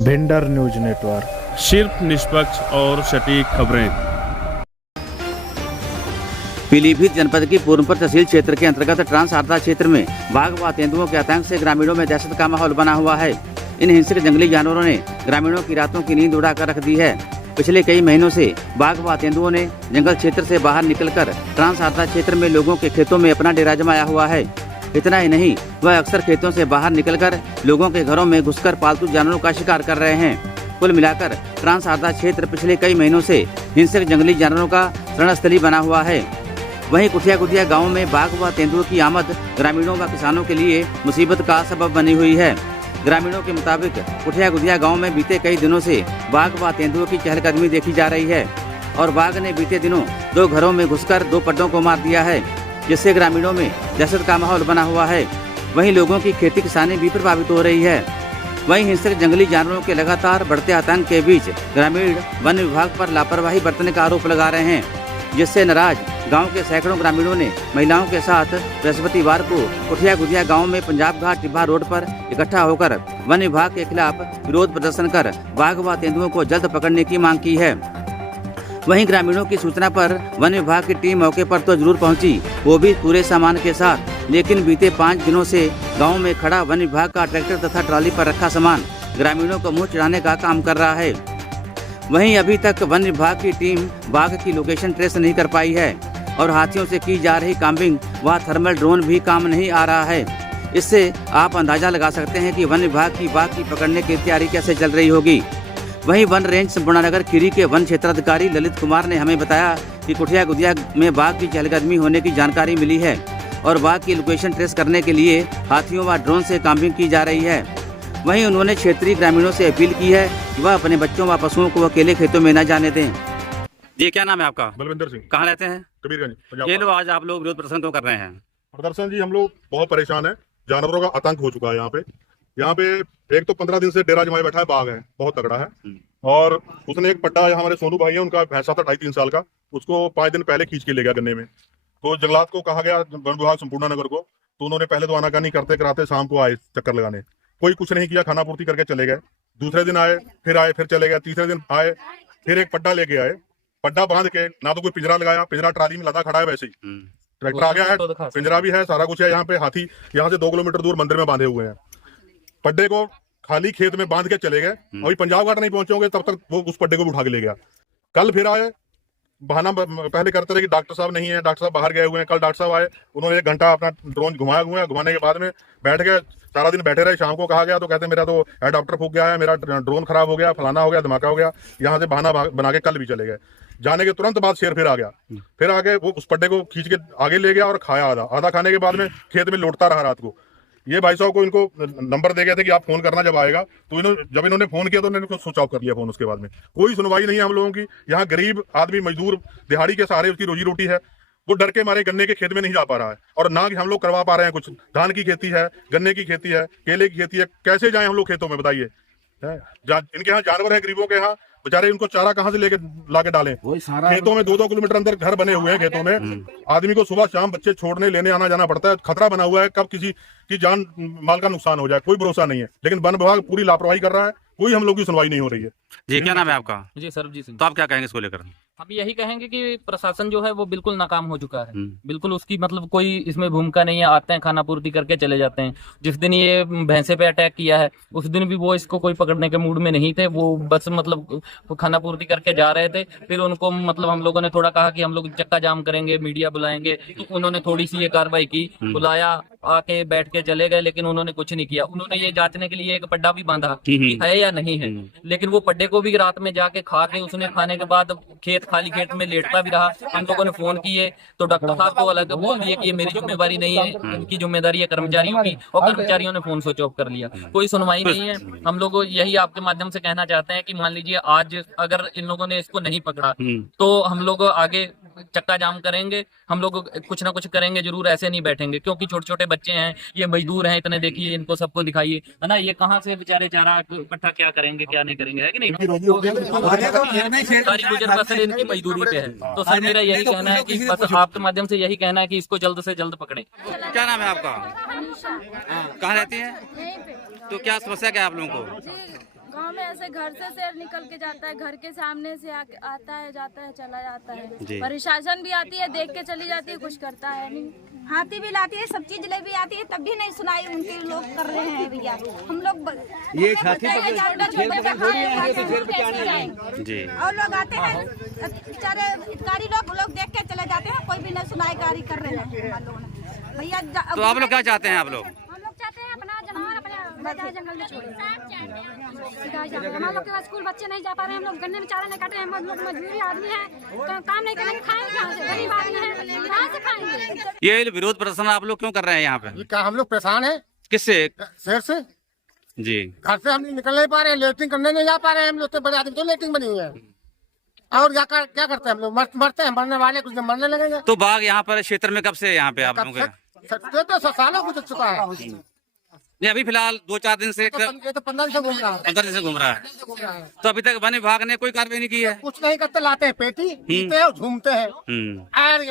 Bhinder news network, सिर्फ निष्पक्ष और सटीक खबरें। पीलीभीत जनपद की पूर्णपुर तहसील क्षेत्र के अंतर्गत ट्रांस आरदा क्षेत्र में बाघ व तेंदुओं के आतंक से ग्रामीणों में दहशत का माहौल बना हुआ है। इन हिंसक जंगली जानवरों ने ग्रामीणों की रातों की नींद उड़ा कर रख दी है। पिछले कई महीनों से बाघ व तेंदुओं ने जंगल क्षेत्र से बाहर निकलकर ट्रांस आरदा क्षेत्र में लोगों के खेतों में अपना डेरा जमाया हुआ है। इतना ही नहीं, वह अक्सर खेतों से बाहर निकलकर लोगों के घरों में घुसकर पालतू जानवरों का शिकार कर रहे हैं। कुल मिलाकर ट्रांस आरदा क्षेत्र पिछले कई महीनों से हिंसक जंगली जानवरों का रणस्थली बना हुआ है। वहीं कुठिया कुठिया गाँव में बाघ व तेंदुओं की आमद ग्रामीणों व किसानों के लिए मुसीबत का सबब बनी हुई है। ग्रामीणों के मुताबिक कुठिया कुठिया गाँव में बीते कई दिनों से बाघ व तेंदुओं की चहलकदमी देखी जा रही है और बाघ ने बीते दिनों 2 घरों में घुसकर 2 पड्डों को मार दिया है, जिससे ग्रामीणों में दहशत का माहौल बना हुआ है। वहीं लोगों की खेती किसानी भी प्रभावित हो रही है। वहीं हिंसक जंगली जानवरों के लगातार बढ़ते आतंक के बीच ग्रामीण वन विभाग पर लापरवाही बरतने का आरोप लगा रहे हैं, जिससे नाराज गांव के सैकड़ों ग्रामीणों ने महिलाओं के साथ बृहस्पतिवार को कुठिया कुठिया गाँव में पंजाब घाट टिब्बा रोड पर इकट्ठा होकर वन विभाग के खिलाफ विरोध प्रदर्शन कर बाघ व तेंदुओं को जल्द पकड़ने की मांग की है। वहीं ग्रामीणों की सूचना पर वन विभाग की टीम मौके पर तो जरूर पहुंची, वो भी पूरे सामान के साथ, लेकिन बीते 5 दिनों से गांव में खड़ा वन विभाग का ट्रैक्टर तथा ट्राली पर रखा सामान ग्रामीणों को मुंह चिढ़ाने का काम कर रहा है। वहीं अभी तक वन विभाग की टीम बाघ की लोकेशन ट्रेस नहीं कर पाई है और हाथियों से की जा रही काम्बिंग व थर्मल ड्रोन भी काम नहीं आ रहा है। इससे आप अंदाजा लगा सकते हैं कि वन विभाग की बाघ की पकड़ने की तैयारी कैसे चल रही होगी। वहीं वन रेंज संपूर्णानगर खीरी के वन क्षेत्राधिकारी ललित कुमार ने हमें बताया कि कुठिया कुठिया में बाघ की चहलकदमी होने की जानकारी मिली है और बाघ की लोकेशन ट्रेस करने के लिए हाथियों व ड्रोन से काम्बिंग की जा रही है। वहीं उन्होंने क्षेत्रीय ग्रामीणों से अपील की है कि वह अपने बच्चों व पशुओं को अकेले खेतों में न जाने दें। जी, क्या नाम है आपका? बलविंदर सिंह। कहाँ रहते हैं? कबीरगंज, पंजाब। ये लोग आज आप लोग विरोध प्रदर्शन क्यों कर रहे हैं? प्रदर्शन जी, हम लोग बहुत परेशान है। जानवरों का आतंक हो चुका है यहाँ पे एक तो 15 दिन से डेरा जमाए बैठा है, बाघ है, बहुत तगड़ा है। और उसने एक पट्टा, हमारे सोनू भाई है, उनका भैंसा था 2.5-3 साल का, उसको 5 दिन पहले खींच के ले गया गन्ने में। तो जंगलात को कहा गया, वन विभाग संपूर्ण नगर को, तो उन्होंने पहले तो आनाकानी करते कराते शाम को आए चक्कर लगाने, कोई कुछ नहीं किया, खाना पूर्ति करके चले गए। दूसरे दिन आए, फिर चले गए। तीसरे दिन आए, फिर एक पट्टा लेके आए, पट्टा बांध के, ना तो कोई पिंजरा लगाया, पिंजरा ट्राली में लदा खड़ा है, वैसे ही ट्रैक्टर आ गया है, पिंजरा भी है, सारा कुछ है। यहाँ पे हाथी यहाँ से 2 किलोमीटर दूर मंदिर में बांधे हुए हैं। पड्डे को खाली खेत में बांध के चले गए। अभी पंजाब घाट नहीं पहुंचे होंगे तब तक वो उस पड्डे को उठा के ले गया। कल फिर आए, बहाना पहले करते रहे कि डॉक्टर साहब नहीं है, डॉक्टर साहब बाहर गए हुए हैं। कल डॉक्टर साहब आए, उन्होंने 1 घंटा अपना ड्रोन घुमाने के बाद में बैठ गए, सारा दिन बैठे रहे। शाम को कहा गया तो कहते मेरा तो हेलीकॉप्टर फूक गया है, मेरा ड्रोन खराब हो गया, फलाना हो गया, धमाका हो गया। यहाँ से बहाना बना के कल भी चले गए। जाने के तुरंत बाद शेर फिर आ गया, फिर आगे वो उस पड्डे को खींच के आगे ले गया और खाया आधा खाने के बाद में खेत में लौटता रहा रात को। ये भाई साहब को इनको नंबर दे गए थे कि आप फोन करना जब आएगा, तो जब इन्होंने फोन किया तो इन्होंने स्विच ऑफ कर दिया फोन। उसके बाद में कोई सुनवाई नहीं है हम लोगों की। यहाँ गरीब आदमी मजदूर दिहाड़ी के सहारे उसकी रोजी रोटी है, वो डर के मारे गन्ने के खेत में नहीं जा पा रहा है और ना कि हम लोग करवा पा रहे हैं कुछ। धान की खेती है, गन्ने की खेती है, केले की खेती है, कैसे जाएं हम लोग खेतों में, बताइए। इनके यहाँ जानवर है गरीबों के यहाँ, बेचारे इनको चारा कहाँ से लेके लाके डालें? खेतों में 2-2 किलोमीटर अंदर घर बने हुए हैं खेतों में। आदमी को सुबह शाम बच्चे छोड़ने लेने आना जाना पड़ता है। खतरा बना हुआ है, कब किसी की जान माल का नुकसान हो जाए, कोई भरोसा नहीं है। लेकिन वन विभाग पूरी लापरवाही कर रहा है, कोई हम लोग की सुनवाई नहीं हो रही है। जी, क्या नाम है आपका? जी, सरबजीत सिंह। तो आप क्या कहेंगे इसको लेकर? हम यही कहेंगे कि प्रशासन जो है वो बिल्कुल नाकाम हो चुका है। बिल्कुल उसकी मतलब कोई इसमें भूमिका नहीं है। आते हैं, खाना पूर्ति करके चले जाते हैं। जिस दिन ये भैंसे पे अटैक किया है उस दिन भी वो इसको कोई पकड़ने के मूड में नहीं थे। वो बस मतलब खाना पूर्ति करके जा रहे थे। फिर उनको मतलब हम लोगों ने थोड़ा कहा कि हम लोग चक्का जाम करेंगे, मीडिया बुलाएंगे, तो उन्होंने थोड़ी सी ये कार्रवाई की, बुलाया, आके बैठ के चले गए, लेकिन उन्होंने कुछ नहीं किया। उन्होंने ये जांचने के लिए एक पड्डा भी बांधा कि है या नहीं है, लेकिन वो पड्डे को भी रात में जाके खा के, उसने खाने के बाद खाली खेत में लेटता भी रहा। हम लोगों ने फोन किए तो डॉक्टर साहब को अलग बोल दिए कि ये मेरी जिम्मेवारी नहीं है, इनकी जिम्मेदारी है कर्मचारियों की, और कर्मचारियों ने फोन स्विच ऑफ कर लिया। कोई सुनवाई नहीं है। हम लोग यही आपके माध्यम से कहना चाहते हैं कि मान लीजिए आज अगर इन लोगों ने इसको नहीं पकड़ा तो हम लोग आगे चक्का जाम करेंगे, हम लोग कुछ ना कुछ करेंगे जरूर, ऐसे नहीं बैठेंगे। क्योंकि छोटे छोटे बच्चे हैं, ये मजदूर हैं, इतने देखिए, इनको सबको दिखाइए, है ना। ये कहाँ से बेचारे चारा इकट्ठा क्या करेंगे, क्या नहीं करेंगे, है कि नहीं। सारी गुजर बसर इनकी मजदूरी पे है। तो सर मेरा यही कहना है कि बस आपके माध्यम से यही कहना है कि इसको जल्द से जल्द पकड़ें। क्या नाम है आपका? कहाँ रहती है? तो क्या समस्या क्या है आप लोगों को? गांव में ऐसे घर से शेर निकल के जाता है, घर के सामने से आता है, जाता है, चला जाता है। प्रशासन भी आती है, देख के चली जाती है, कुछ करता है नहीं। हाथी भी लाती है, सब चीज ले भी आती है, तब भी नहीं सुनाई उनके लोग कर रहे हैं भैया। हम लोग ये हाथी जी और लोग आते हैं बेचारे हितकारी लोग देख के चले जाते हैं, कोई भी नहीं सुनाई कारी कर रहे हैं भैया। तो आप लोग क्या चाहते हैं? आप लोग हम लोग चाहते हैं अपना जानवर अपने जंगल में छोड़े। हम लोग के स्कूल बच्चे नहीं जा पा रहे हैं, हम लोग गन्ने में चारा नहीं काटे हैं, हम लोग मजबूरी आदमी है, तो काम नहीं करेंगे, खाएंगे कहाँ से? गरीब आदमी है, कहाँ से खाएंगे? ये विरोध प्रदर्शन आप लोग क्यों कर रहे हैं यहाँ पे? क्या हम लोग परेशान है? किससे? शहर से जी। घर से हम निकल नहीं पा रहे हैं, लेटरिंग करने नहीं जा पा रहे हैं। हम लोग तो बड़े आदमी तो लेटरिंग बनी हुई है, और क्या करते हैं हम लोग? मरते हैं, मरने वाले कुछ दिन मरने लगेंगे। तो बाघ यहाँ पर क्षेत्र में कब से यहाँ पे आप लोगों के? तो सालों गुजर चुका है। नहीं, अभी फिलहाल 2-4 दिन से, ये तो 15 दिन से घूम रहा है। 15 दिन से घूम रहा है। तो अभी तक वन विभाग ने कोई कार्रवाई नहीं की है? कुछ नहीं करते, लाते हैं पेटी, पीते हैं, झूमते हैं,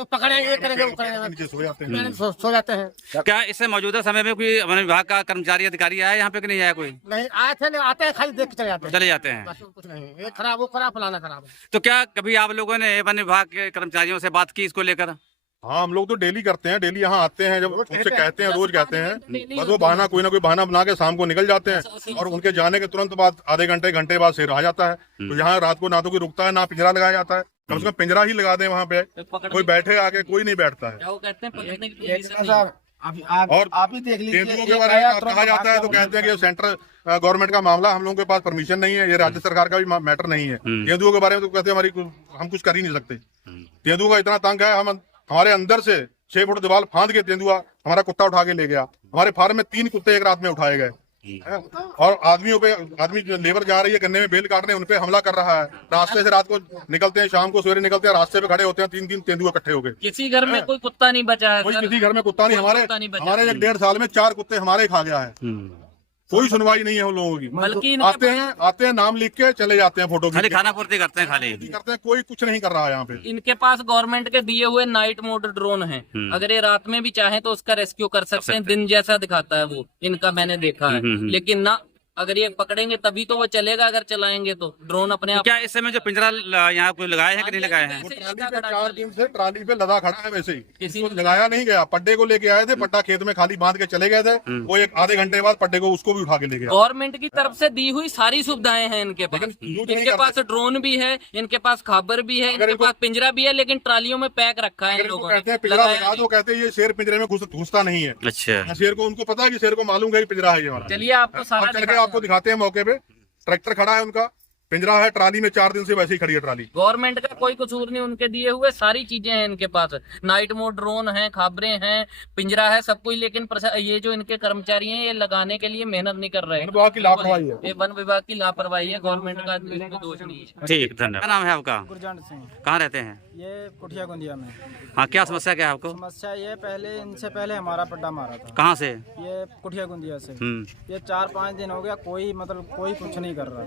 पकड़े ये करेंगे, वो करेंगे, सो जाते हैं। क्या इससे मौजूदा समय में कोई वन विभाग का कर्मचारी अधिकारी आया यहाँ पे कि नहीं आया? कोई नहीं आए थे, आते हैं, खाली देख के चले जाते हैं। हैं। कुछ नहीं, ये खराब, वो खराब, फलाना खराब। तो क्या कभी आप लोगों ने वन विभाग के कर्मचारियों से बात की इसको लेकर? हाँ, हम लोग तो डेली करते हैं, डेली यहाँ आते हैं, जब उनसे कहते हैं, रोज कहते हैं, बस वो बहाना कोई ना कोई बहाना बना के शाम को निकल जाते हैं, और उनके जाने के तुरंत बाद आधे घंटे बाद शेर आ जाता है। तो यहाँ रात को ना तो कोई रुकता है, ना पिंजरा लगाया जाता है। कम से कम पिंजरा ही लगा दें वहाँ पे, कोई बैठे आके, कोई नहीं बैठता है। और आप ही देख लीजिए, तेंदुओं के बारे में कहा जाता है तो कहते हैं कि सेंट्रल गवर्नमेंट का मामला, हम लोगों के पास परमिशन नहीं है, ये राज्य सरकार का भी मैटर नहीं है। तेंदुओं के बारे में तो कहते हैं हम कुछ कर ही नहीं सकते। तेंदुओं का इतना तंग है, हमारे अंदर से 6 फुट दीवार फांद के तेंदुआ हमारा कुत्ता उठा के ले गया। हमारे फार्म में 3 कुत्ते एक रात में उठाए गए, और आदमी जो लेबर जा रही है गन्ने में बेल काट रहे हैं, उनपे हमला कर रहा है। रास्ते से रात को निकलते हैं, शाम को सवेरे निकलते हैं, रास्ते पे खड़े होते हैं, 3 तेंदुआ इकट्ठे हो गए। किसी घर में कोई कुत्ता नहीं बचा है, किसी घर में कुत्ता नहीं। हमारे 1.5 साल में 4 कुत्ते हमारे खा गया है। कोई सुनवाई नहीं है उन लोगों की। बल्कि आते हैं, नाम लिख के चले जाते हैं, फोटो खाली खाना पूर्ति करते हैं, कोई कुछ नहीं कर रहा है यहाँ पे। इनके पास गवर्नमेंट के दिए हुए नाइट मोड ड्रोन हैं, अगर ये रात में भी चाहे तो उसका रेस्क्यू कर सकते हैं। दिन जैसा दिखाता है वो इनका, मैंने देखा है। लेकिन ना, अगर ये पकड़ेंगे तभी तो वो चलेगा, अगर चलाएंगे तो ड्रोन अपने आप। क्या इस समय जो पिंजरा यहाँ कोई लगाए हैं कि नहीं लगाए हैं? ट्राली पे 4 दिन से ट्राली पे लदा खड़ा है, वैसे ही किसी को लगाया नहीं गया। पट्टे को लेके आए थे, पट्टा खेत में खाली बांध के चले गए थे, वो एक आधे घंटे बाद पट्टे को उसको भी उठा के ले गया। गवर्नमेंट की तरफ से दी हुई सारी सुविधाएं हैं इनके पास। इनके पास ड्रोन भी है, इनके पास खाबर भी है, इनके पास पिंजरा भी है, लेकिन ट्रालियों में पैक रखा है इन लोगों ने। कहते हैं पिंजरा लगा दो, कहते हैं ये शेर पिंजरे में घुसता नहीं है। अच्छा, शेर को, उनको पता है कि शेर को मालूम है कि पिंजरा है ये हमारा। चलिए आपको सारा चल के आपको दिखाते हैं मौके पे। ट्रैक्टर खड़ा है उनका, पिंजरा है, ट्राली में 4 दिन से वैसे ही खड़ी है ट्राली। गवर्नमेंट का कोई कसूर नहीं, उनके दिए हुए सारी चीजें हैं इनके पास। नाइट मोड ड्रोन है, खाबरे हैं, पिंजरा है, सब कुछ। लेकिन ये जो इनके कर्मचारी हैं, ये लगाने के लिए मेहनत नहीं कर रहे हैं। वन विभाग की लापरवाही है, ये वन विभाग की लापरवाही है, गवर्नमेंट का इसमें दोष नहीं है। ठीक, धन्यवाद। क्या नाम है आपका? गुरजान सिंह। कहाँ रहते हैं? ये कुटिया गोंदिया में। हाँ, क्या समस्या क्या है आपको? समस्या ये, पहले इनसे पहले हमारा पड्डा मारा था। कहाँ से? ये कुटिया गोंदिया से। ये 4-5 दिन हो गया, कोई कुछ नहीं कर रहा।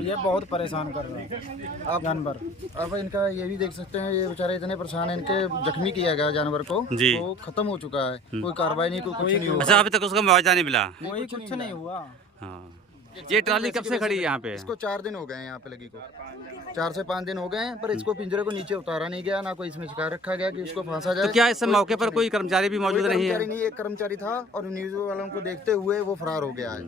ये बहुत परेशान कर रहा है जानवर। अब इनका ये भी देख सकते हैं, ये बेचारे इतने परेशान है, इनके जख्मी किया गया जानवर को, वो खत्म हो चुका है, कोई कार्रवाई नहीं, कोई कुछ नहीं हुआ। अच्छा, अभी तक उसका मुआवजा नहीं मिला? कोई कुछ नहीं हुआ। हाँ, ये ट्राली कब से खड़ी है यहाँ पे? इसको 4 दिन हो गए हैं यहाँ पे लगी को, 4 से 5 दिन हो गए हैं, पर इसको पिंजरे को नीचे उतारा नहीं गया, ना कोई इसमें शिकार रखा गया कि इसको फांसा जाए। तो क्या इस मौके पर कोई कर्मचारी भी मौजूद नहीं है? नहीं, एक कर्मचारी था, और न्यूज वालों को देखते हुए वो फरार हो गया है।